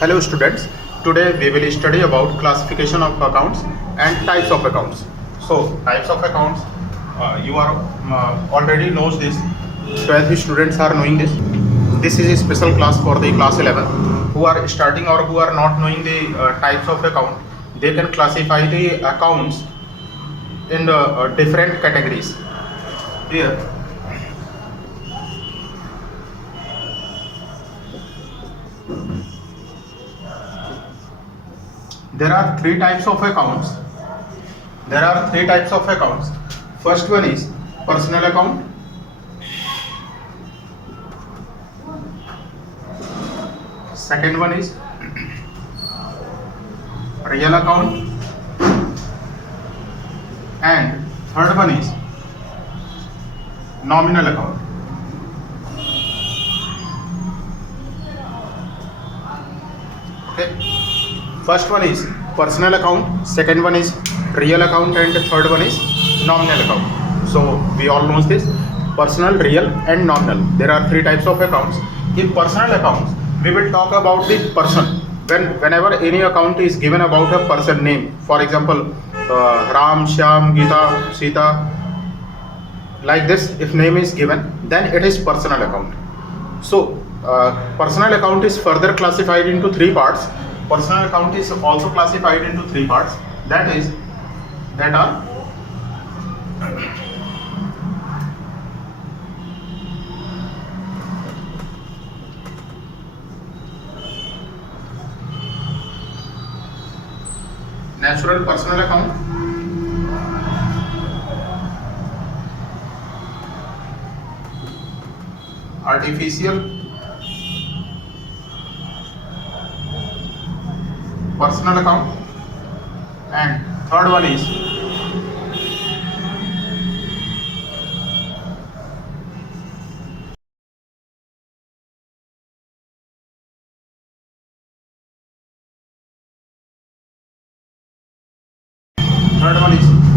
Hello students, today we will study about classification of accounts and types of accounts. So types of accounts, you are already knows this, 12th students are knowing this. This is a special class for the class 11 who are starting or who are not knowing the types of account. They can classify the accounts in the different categories. Here there are three types of accounts. First one is personal account. Second one is real account. And third one is nominal account. Okay. First one is personal account, second one is real account, and the third one is nominal account. So we all know this: personal, real, and nominal. There are three types of accounts. In personal accounts, we will talk about the person. Whenever any account is given about a person name, for example, Ram, Shyam, Geeta, Sita, like this, if name is given, then it is personal account. So personal account is further classified into three parts. Personal account is also classified into three parts. That are natural personal account, artificial personal account, and third one is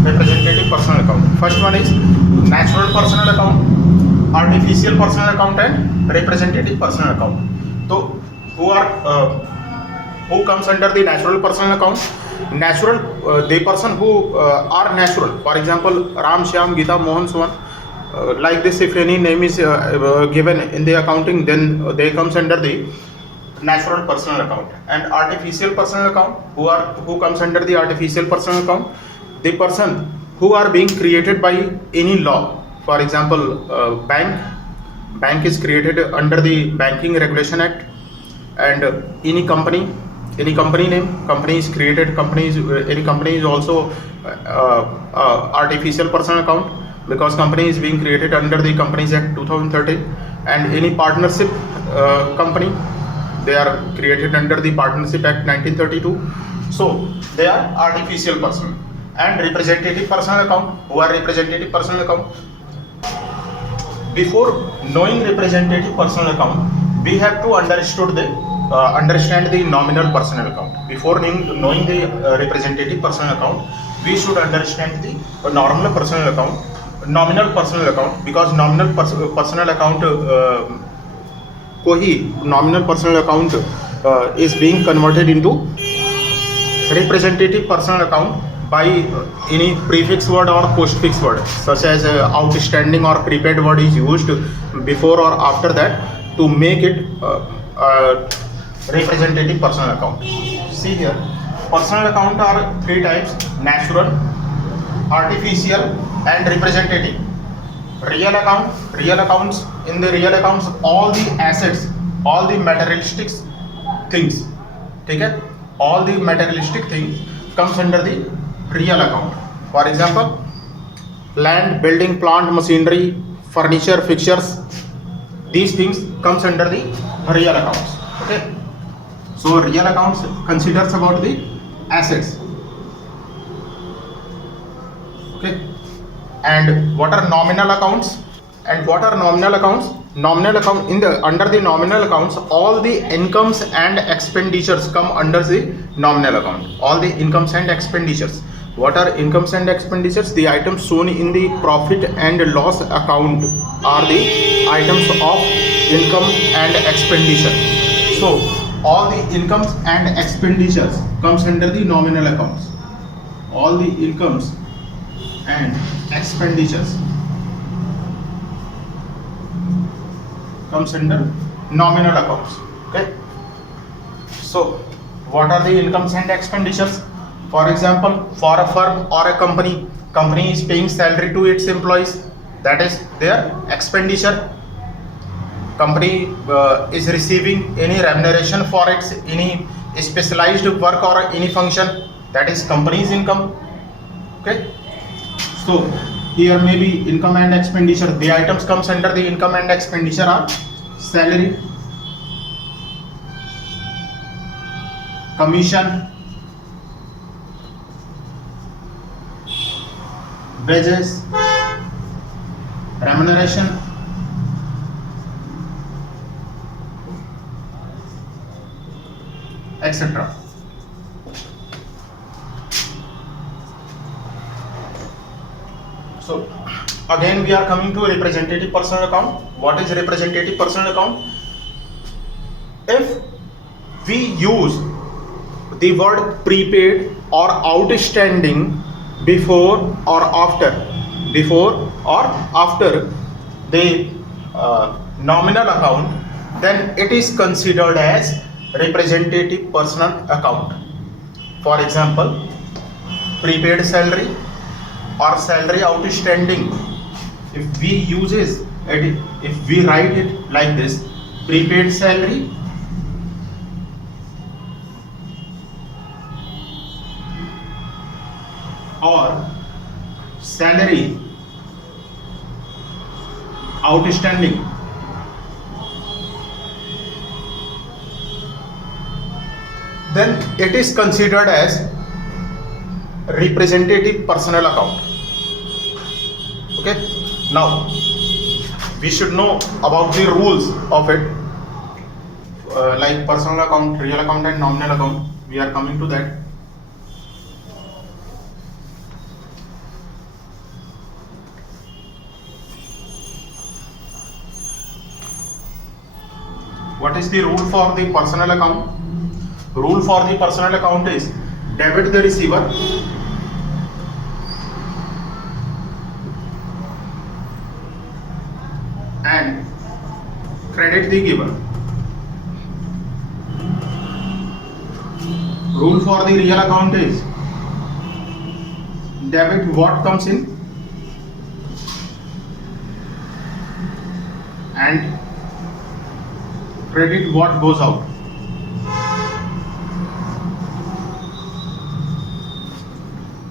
representative personal account. First one is natural personal account, artificial personal account, and representative personal account. So who comes under the natural personal account? Natural, the person who are natural. For example, Ram, Shyam, Geeta, Mohan, so on. Like this, if any name is given in the accounting, then they comes under the natural personal account. And artificial personal account, who comes under the artificial personal account? The person who are being created by any law. For example, bank is created under the Banking Regulation Act, and any company name, company is created, any company is also artificial personal account, because company is being created under the Companies Act 2013. And any partnership company, they are created under the Partnership Act 1932. So they are artificial person. And representative personal account, who are representative personal account? Before knowing representative personal account, we have to understand the nominal personal account. Before knowing the representative personal account, we should understand the nominal personal account, because nominal personal account nominal personal account is being converted into representative personal account by any prefix word or postfix word, such as outstanding or prepaid word is used before or after that to make it representative personal account. See here, personal account are three types: natural, artificial, and representative. Real accounts, in the real accounts, all the assets, all the materialistic things, okay? All the materialistic things comes under the real account. For example, land, building, plant, machinery, furniture, fixtures, these things comes under the real accounts. Okay. So real accounts considers about the assets. Okay. And what are nominal accounts? Nominal account, under the nominal accounts, all the incomes and expenditures come under the nominal account. All the incomes and expenditures. What are incomes and expenditures? The items shown in the profit and loss account are the items of income and expenditure. So all the incomes and expenditures comes under the nominal accounts. All the incomes and expenditures comes under nominal accounts. Okay, so what are the incomes and expenditures? For example, for a firm or a company is paying salary to its employees, that is their expenditure. Company is receiving any remuneration for its any specialized work or any function, that is company's income. Okay, so here may be income and expenditure. The items comes under the income and expenditure are salary, commission, wages, remuneration, etc. So again we are coming to representative personal account. What is representative personal account? If we use the word prepaid or outstanding before or after the nominal account, then it is considered as representative personal account. For example, prepaid salary or salary outstanding, if we write it like this, prepaid salary or salary outstanding, then it is considered as representative personal account. Okay, now we should know about the rules of it, like personal account, real account and nominal account. We are coming to that. What is the rule for the personal account? Rule for the personal account is debit the receiver and credit the giver. Rule for the real account is debit what comes in and credit what goes out.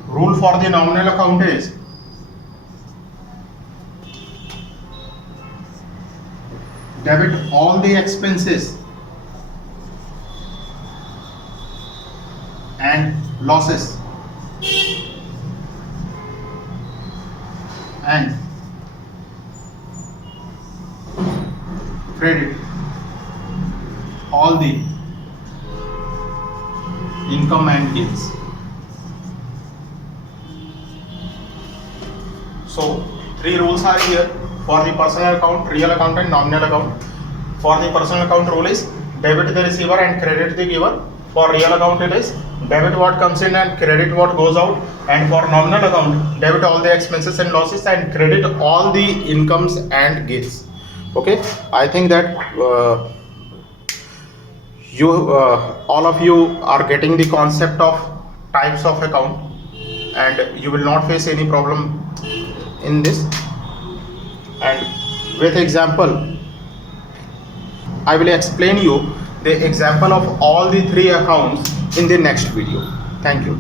Rule for the nominal account is debit all the expenses and losses and credit all the income and gains. So three rules are here for the personal account, real account and nominal account. For the personal account, rule is debit the receiver and credit the giver. For real account, it is debit what comes in and credit what goes out. And for nominal account, debit all the expenses and losses and credit all the incomes and gains. Okay, I think that all of you are getting the concept of types of account, and you will not face any problem in this. And with example, I will explain you the example of all the three accounts in the next video. Thank you.